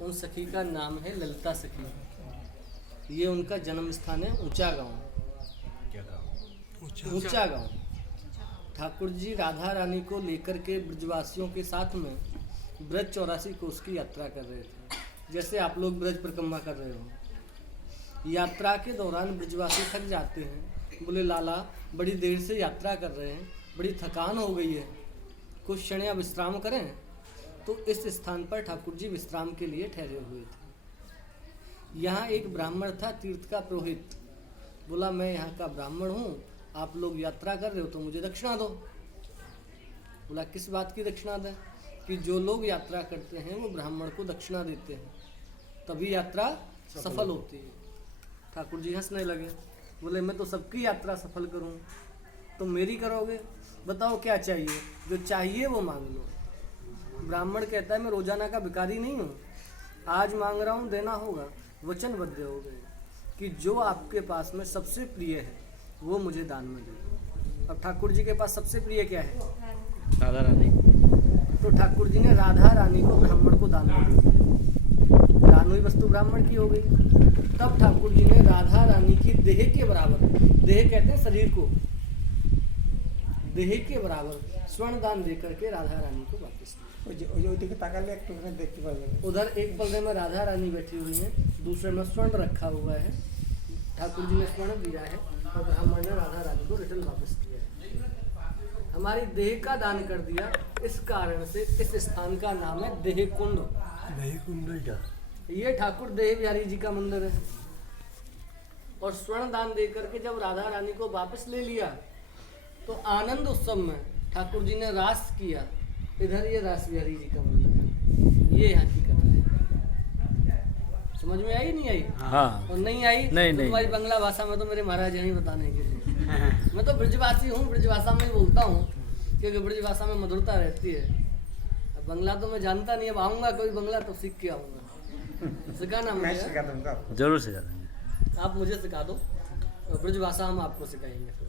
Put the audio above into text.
उन सखी का नाम है ललिता सखी। ये उनका जन्म स्थान है ऊंचा गांव। ऊंचा गांव। ठाकुर जी राधा रानी को लेकर के ब्रजवासियों के साथ में ब्रज 84 कोस की यात्रा कर रहे थे, जैसे आप लोग ब्रज परिक्रमा कर रहे हो। यात्रा के दौरान ब्रजवासी थक जाते हैं, बोले लाला बड़ी देर से यात्रा कर रहे हैं, बड़ी थकान हो गई है, कुछ क्षण या विश्राम करें। तो इस स्थान पर ठाकुर जी विश्राम के लिए ठहरे हुए थे। यहाँ एक ब्राह्मण था, तीर्थ का पुरोहित। बोला मैं यहाँ का ब्राह्मण हूँ, आप लोग यात्रा कर रहे हो तो मुझे दक्षिणा दो। बोला किस बात की दक्षिणा दें? कि जो लोग यात्रा करते हैं वो ब्राह्मण को दक्षिणा देते हैं, तभी यात्रा सफल होती है। ठाकुर जी हंसने लगे, बोले मैं तो सबकी यात्रा सफल करूँ, तो मेरी करोगे? बताओ क्या चाहिए? जो चाहिए वो मांग लो। ब्राह्मण कहता है मैं रोजाना का भिखारी नहीं हूँ, आज मांग रहा हूँ, देना होगा। वचनबद्ध हो गए कि जो आपके पास में सबसे प्रिय है वो मुझे दान में दे। अब ठाकुर जी के पास सबसे प्रिय क्या है? राधा रानी। तो ठाकुर जी ने राधा रानी को ब्राह्मण को दान में दे दिया। दान हुई वस्तु ब्राह्मण की हो गई। तब ठाकुर जी ने राधा रानी की देह के बराबर, देह कहते हैं शरीर को, देह के बराबर स्वर्ण दान दे करके राधा रानी को वापस दिया। उधर एक पलड़े में राधा रानी बैठी हुई है, दूसरे में स्वर्ण रखा हुआ है। ठाकुर जी ने स्वर्ण दिया है और ब्राह्मण ने राधा रानी को रिटर्न वापस किया है। हमारी देह का दान कर दिया, इस कारण से इस स्थान का नाम है देह कुंड। ये ठाकुर देह बिहारी जी का मंदिर है। और स्वर्ण दान दे करके जब राधा रानी को वापस ले लिया तो आनंद उत्सव में ठाकुर जी ने रास किया। इधर ये रास बिहारी जी का मंदिर है। ये हकीकत है। समझ में आई नहीं आई? हाँ। और नहीं आई नहीं, तो नहीं। तुम्हारी बंगला भाषा में तो मेरे महाराज यहीं बताने के लिए। मैं तो ब्रजवासी हूँ, ब्रजभाषा में ही बोलता हूँ, क्योंकि ब्रजभाषा में मधुरता रहती है। अब बंगला तो मैं जानता नहीं, अब आऊँगा कोई बंगला तो सीख के आऊँगा। सिखाना मैं मुझे, सिखा दूंगा आपको। जरूर सिखा देंगे। आप मुझे सिखा दो, और ब्रजभाषा हम आपको सिखाएंगे फिर।